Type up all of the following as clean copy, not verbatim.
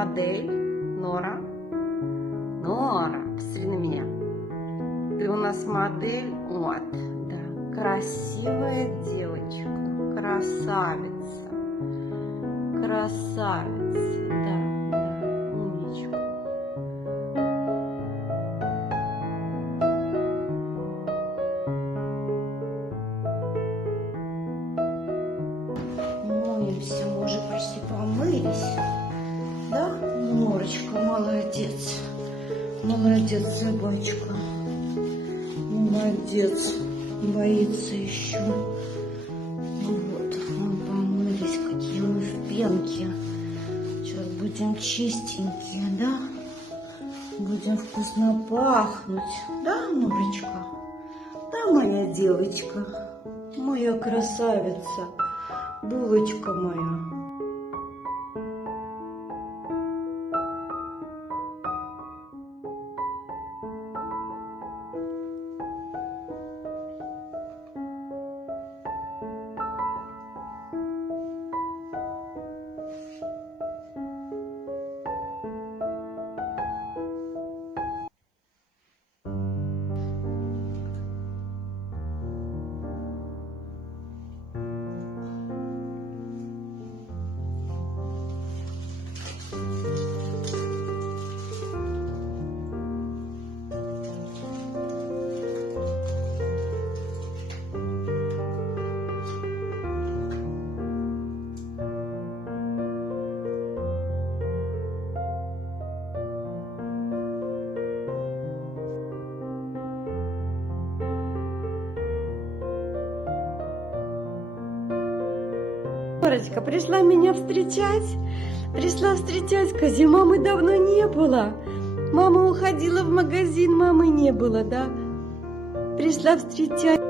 модель, Нора. Нора, посмотри на меня. Ты у нас модель, вот, да, красивая девочка, красавица, красавица, да, умничка. Моемся, мы уже почти помылись, да, Норочка, молодец, молодец, собачка. Молодец, боится еще. Вот, мы помылись, какие мы в пенке. Сейчас будем чистенькие, да? Будем вкусно пахнуть, да, Норочка? Да, моя девочка, моя красавица, булочка моя. Норочка пришла меня встречать. Пришла встречать, Кози. Мамы давно не было. Мама уходила в магазин, мамы не было, да? Пришла встречать.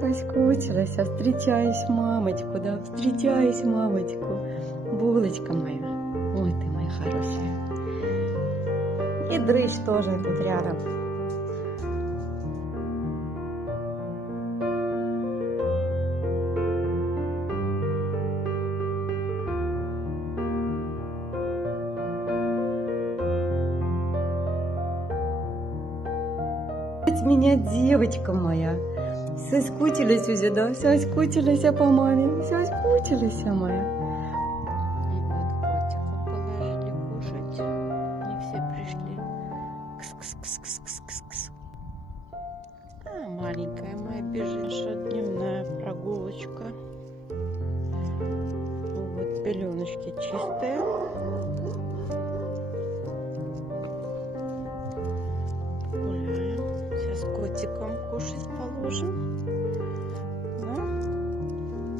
Соскучилась, встречаюсь мамочку, да, встречаюсь мамочку. Булочка моя, ой ты моя хорошая. И дрыщ тоже тут рядом. Меня девочка моя. Соскучилась уже, да? Соскучилась по маме. Соскучилась моя. И вот котиков положили кушать. Не все пришли. Кс-кс-кс-кс-кс-кс. А маленькая моя бежит, что дневная прогулочка. Вот пеленочки чистые. Гуляем. Сейчас котиком кушать положим.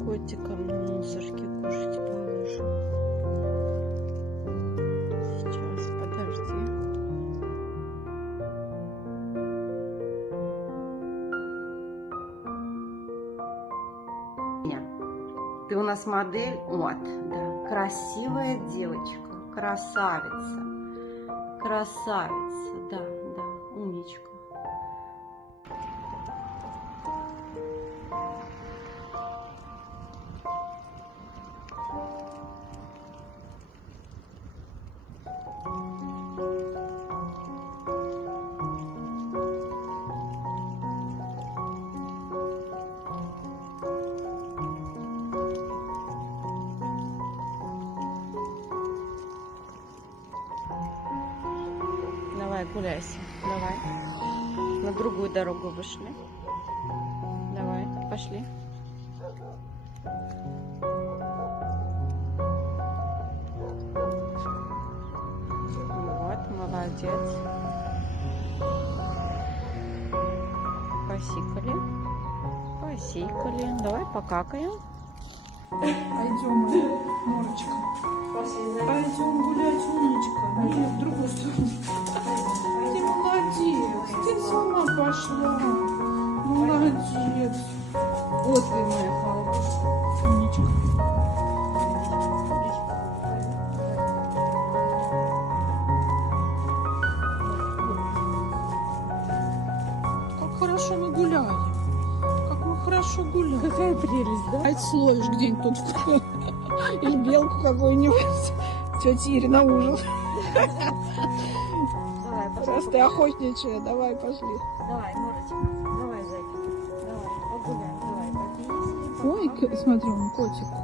Котиком на мусорке кушать положим. Сейчас, подожди. Ты у нас модель, вот, да, красивая девочка, красавица, красавица, да, умничка. Давай, гуляйся, давай. На другую дорогу вышли. Давай, пошли. Вот, молодец. Посикали. Посикали. Давай покакаем. Пойдем, Норочка. Пойдем гулять, умничка. Нет, в другую сторону. Ты молодец. Ты сама пошла. Молодец. Вот вы моя хорошая. Умничка. Как хорошо мы гуляем. Как мы хорошо гуляем. Какая прелесть, да? Ай, словишь где-нибудь тут. Или белку какую-нибудь. Тетя Ирина ужин. Давай, Раз ты охотничая, давай, пошли. Давай, Норочка. Давай, зайка. Давай, погуляем. Давай, Ой, смотри, он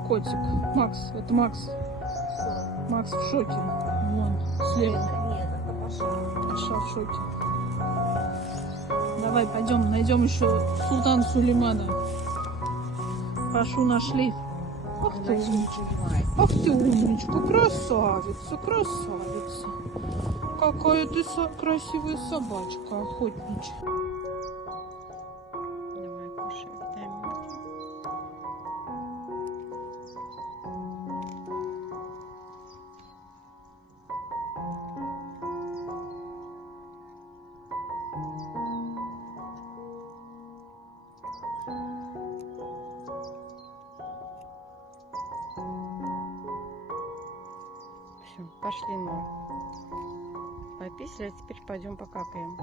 котик. Макс, это Макс. Макс в шоке. Вон, слева. Нет, это Паша. Паша в шоке. Давай, пойдем, найдем еще Султан Сулеймана. Пашу нашли. Ах ты, умничка. Ах ты, умничка, красавица. Какая ты красивая собачка, охотничья. Давай, кушай витаминки. Все, пошли, Нор. Пописали, теперь пойдем покакаем.